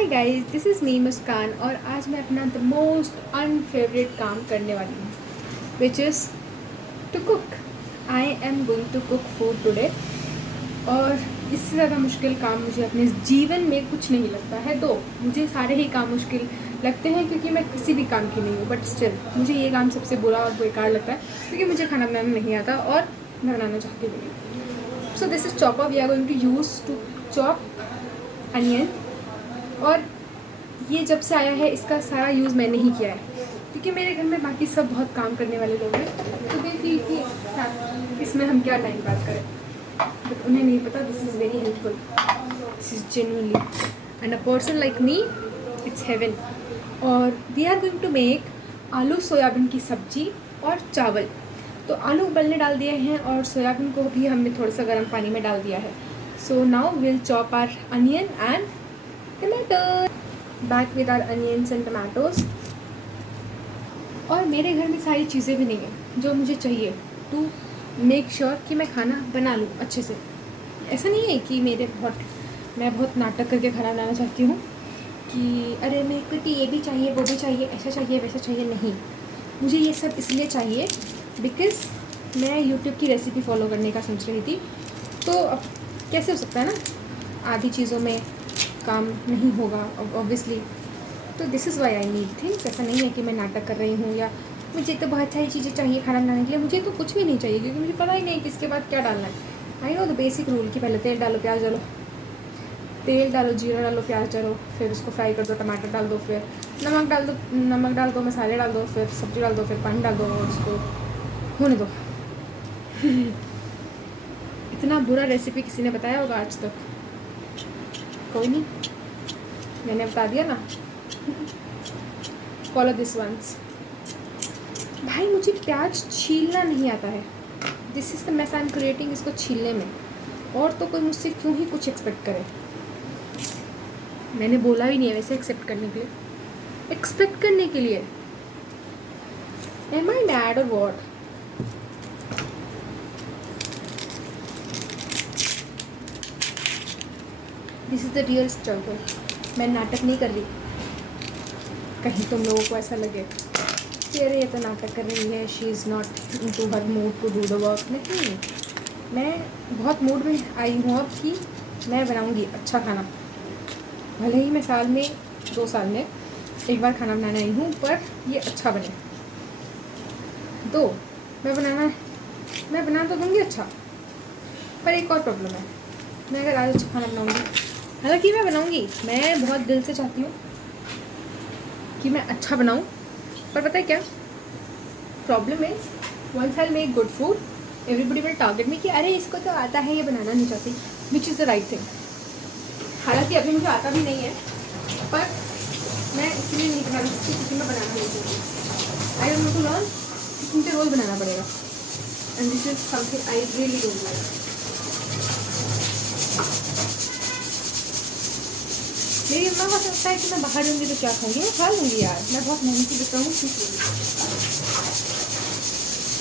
Hi guys, this is me Muskan और आज मैं अपना द मोस्ट अनफेवरेट काम करने वाली हूँ which is to cook. I am going to cook food today. और इससे ज़्यादा मुश्किल काम मुझे अपने जीवन में कुछ नहीं लगता है। दो मुझे सारे ही काम मुश्किल लगते हैं क्योंकि मैं किसी भी काम की नहीं हूँ, बट स्टिल मुझे ये काम सबसे बुरा और बेकार लगता है क्योंकि मुझे खाना बनाना नहीं आता और मैं बनाना चाहती भी नहीं। So this is chopper. We are going to use to chop onion. और ये जब से आया है इसका सारा यूज़ मैंने ही किया है क्योंकि मेरे घर में बाकी सब बहुत काम करने वाले लोग हैं, तो दे फील कि इसमें हम क्या टाइम पास करें, बट उन्हें नहीं पता this is very helpful. This is genuinely and a person like me it's heaven. और we are going to make आलू सोयाबीन की सब्जी और चावल। तो आलू उबलने डाल दिए हैं और सोयाबीन को भी हमने थोड़ा सा गर्म पानी में डाल दिया है। So now will chop our onion and tomato. Back with our onions and tomatoes. और मेरे घर में सारी चीज़ें भी नहीं हैं जो मुझे चाहिए टू मेक श्योर कि मैं खाना बना लूँ अच्छे से। ऐसा नहीं है कि मैं बहुत नाटक करके खाना बनाना चाहती हूँ कि अरे मेरे को तो ये भी चाहिए, वो भी चाहिए, ऐसा चाहिए, वैसा चाहिए। नहीं, मुझे ये सब इसलिए चाहिए बिकॉज़ मैं यूट्यूब की रेसिपी फॉलो करने का सोच रही थी। तो अब कैसे हो सकता है ना, आधी चीज़ों में काम नहीं होगा ऑब्वियसली। तो this is why I need things. ऐसा नहीं है कि मैं नाटक कर रही हूँ या मुझे तो बहुत सारी चीज़ें चाहिए खाना बनाने के लिए। मुझे तो कुछ भी नहीं चाहिए क्योंकि मुझे पता ही नहीं किसके बाद क्या डालना है। I know the basic rule कि पहले तेल डालो, प्याज डालो, तेल डालो, जीरा डालो, प्याज डालो, फिर उसको फ्राई कर दो, टमाटर डाल दो, फिर नमक डाल दो, मसाले डाल दो, फिर सब्ज़ी डाल दो, फिर पानी डाल दो और उसको होने दो। इतना बुरा रेसिपी किसी ने बताया होगा आज तक? कोई नहीं, मैंने बता दिया ना। Follow this once. भाई मुझे प्याज छीलना नहीं आता है। This is the mess I am creating इसको छीलने में। और तो कोई मुझसे क्यों ही कुछ एक्सपेक्ट करे। मैंने बोला भी नहीं है वैसे एक्सेप्ट करने के लिए, एक्सपेक्ट करने के लिए। एम आई डैड और what? This is the real struggle. मैं नाटक नहीं कर रही, कहीं तुम लोगों को ऐसा लगे कि अरे ये तो नाटक कर रही है, she is not in to her mood to do the work. नहीं, मैं बहुत मूड में आई हूँ अब कि मैं बनाऊँगी अच्छा खाना। भले ही मैं साल में 2 साल में एक बार खाना बनाने आई हूँ, पर ये अच्छा बने। तो मैं बना तो दूँगी अच्छा, पर एक और प्रॉब्लम है। मैं अगर आज अच्छा खाना बनाऊँगी, हालांकि मैं बनाऊँगी, मैं बहुत दिल से चाहती हूँ कि मैं अच्छा बनाऊँ, पर पता है क्या problem is, once I make good food everybody will target me कि अरे इसको तो आता है, ये बनाना नहीं चाहती, which is the right thing. हालांकि अभी मुझे आता भी नहीं है, पर मैं इसलिए नहीं बना सकती क्योंकि मैं बनाना नहीं चाहती। आई वांट टू लर्न, मुझे रोज़ बनाना पड़ेगा and this is something I really don't like. मेरी अम्मा को लगता है कि मैं बाहर जाऊँगी तो क्या खाऊंगी, मैं खा लूँगी यार, मैं बहुत मेहनती बच्चा हूँ, सीख लूँगी।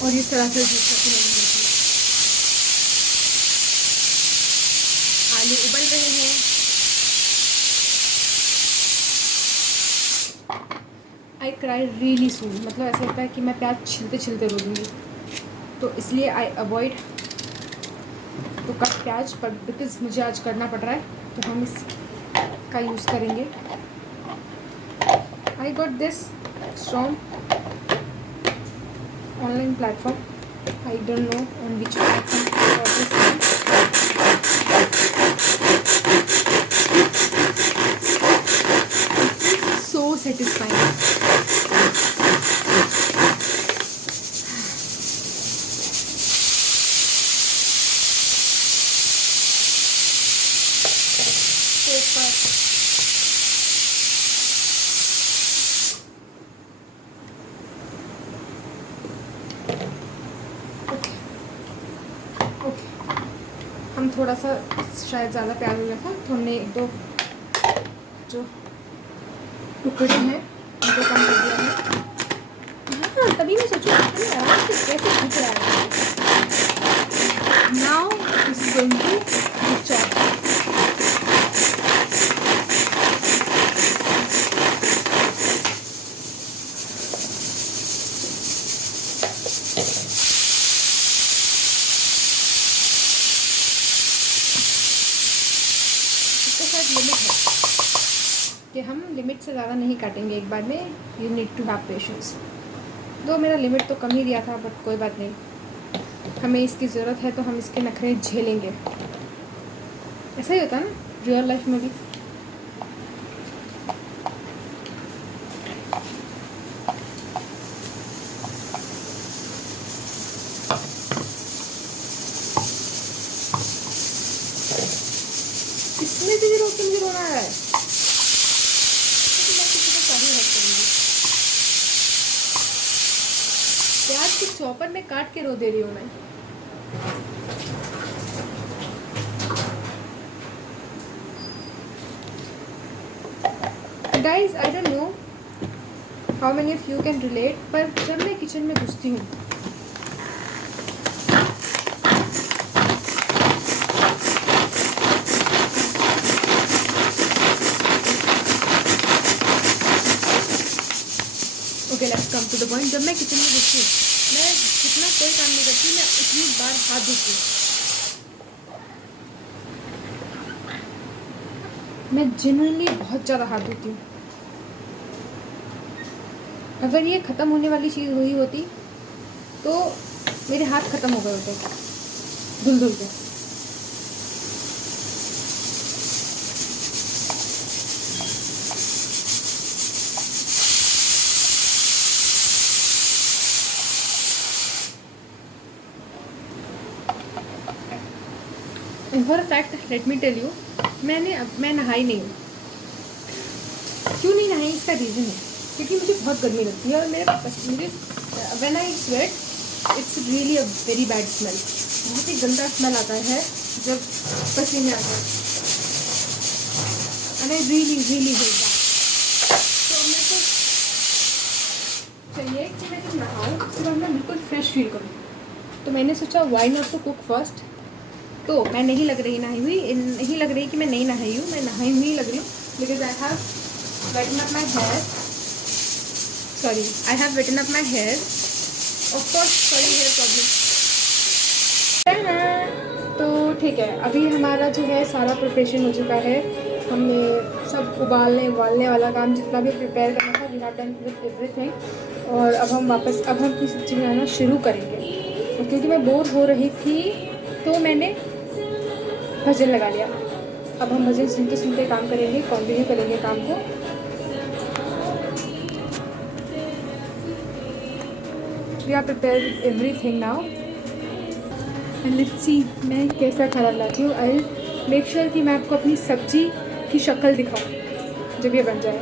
और ये सरासर दूसरा नहीं होती। आलू उबल रहे हैं। आई क्राई रियली सून, मतलब ऐसा लगता है कि मैं प्याज छिलते छिलते रो दूँगी। तो इसलिए आई अवॉइड टू कट प्याज, पर बिकॉज मुझे आज करना पड़ रहा है तो हम इसका यूज़ करेंगे। I got this from online platform, I don't know on which platform. So satisfying. हम थोड़ा सा शायद ज़्यादा प्याज हो गया था तो हमने 1-2 जो टुकड़े हैं उनको कम कर दिया है। हाँ, तभी मैं सोचूँ कैसे दिख रहा है। Now this is going to chop. कि हम लिमिट से ज़्यादा नहीं काटेंगे एक बार में, you need to have patience. तो मेरा लिमिट तो कम ही दिया था, बट कोई बात नहीं, हमें इसकी ज़रूरत है तो हम इसके नखरे झेलेंगे। ऐसा ही होता है ना रियल लाइफ में भी। इसमें भी रोना है तो मैं किसी को सारी हेल्प करूँगी। प्याज को चॉपर में काट के रो दे रही हूँ मैं। Guys I don't know how many of you can relate, पर जब मैं किचन में घुसती हूँ okay let's come to the point. जब मैं किचन में घुसती हूँ, मैं जितना कोई काम नहीं करती, मैं उतनी बार हाथ धोती हूँ। मैं जेन्युइनली बहुत ज़्यादा हाथ धोती हूँ। अगर ये ख़त्म होने वाली चीज़ हुई होती तो मेरे हाथ ख़त्म हो गए होते धुल धुल के। For fact let me tell you, मैं नहाई नहीं हूँ। क्यों नहीं नहाई, इसका रीज़न है क्योंकि मुझे बहुत गर्मी लगती है और मुझे when I sweat it's really a very bad smell. बहुत ही गंदा स्मेल आता है जब पसीने आता है, and I really really hate that. तो मेरे को चाहिए कि मैं जब नहाऊँ उसके बाद मैं बिल्कुल फ्रेश फील करूँ। तो मैंने सोचा why not to cook first. तो मैं नहीं लग रही कि मैं नहीं नहाई हूँ, मैं नहाई हुई लग रही हूँ, because I have wetted up my hair of course for hair problem. तो ठीक है, अभी हमारा जो है सारा प्रिपरेशन हो चुका है। हमने सब उबालने वाला काम जितना भी प्रिपेयर करना था, we have done with everything. और अब हम की सब्जी बनाना शुरू करेंगे। और क्योंकि मैं बोर हो रही थी तो मैंने भजन लगा लिया। अब हम भजन सुनते सुनते काम करेंगे, कंटिन्यू करेंगे काम को। We are prepare with everything now and let's see मैं कैसा खाना बनाती हूँ। आई मेक श्योर कि मैं आपको अपनी सब्जी की शक्ल दिखाऊँ जब ये बन जाए।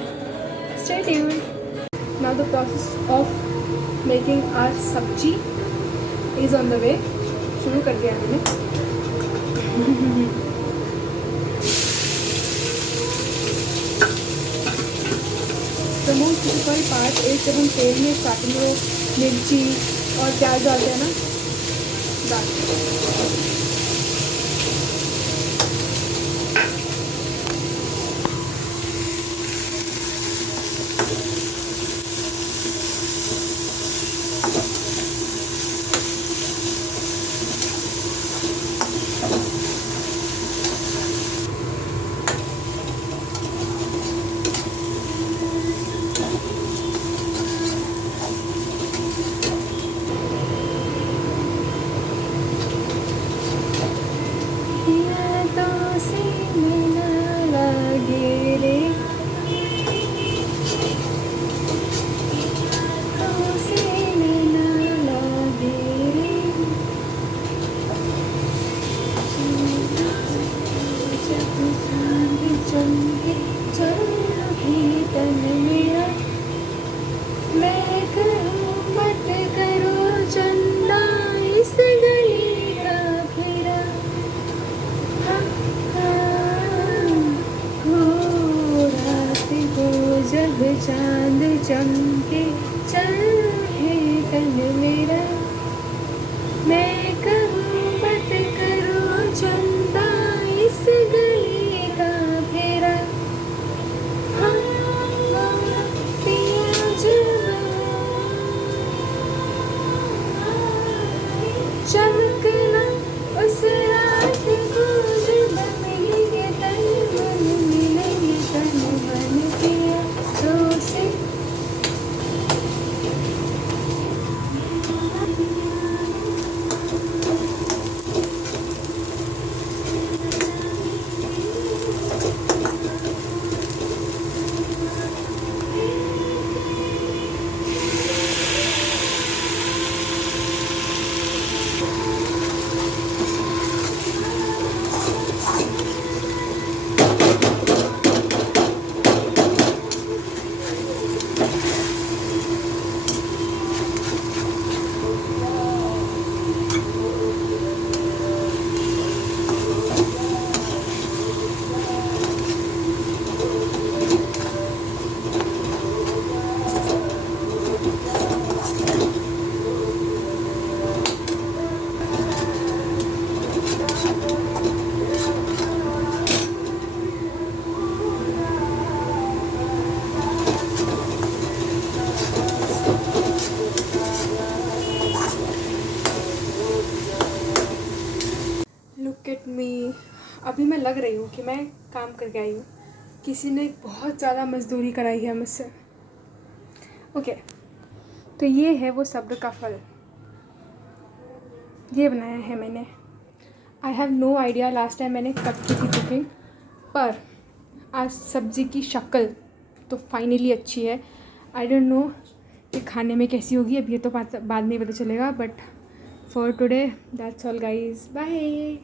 Stay tuned. Now the process of making our sabzi is on the way. शुरू कर दिया मैंने। The most difficult part is जब हम तेल में स्टार्टिंग में मिर्ची और प्याज डालते हैं ना, जब चांद चमके चले तन मेरा, मैं कहूँ मत करो चंदा इस गली का फेरा। हाँ पिया चमकना उस रात को जब मिलेंगे तन मन, मिलेंगे तन मन। लग रही हूँ कि मैं काम करके आई हूँ। किसी ने बहुत ज़्यादा मजदूरी कराई है मुझसे। ओके, तो ये है वो सब्र का फल, ये बनाया है मैंने। I have no idea last time मैंने कब की थी कुकिंग, पर आज सब्ज़ी की शक्ल तो फाइनली अच्छी है। आई डोंट नो कि खाने में कैसी होगी, अब ये तो बाद में पता चलेगा। But for today that's all guys, bye.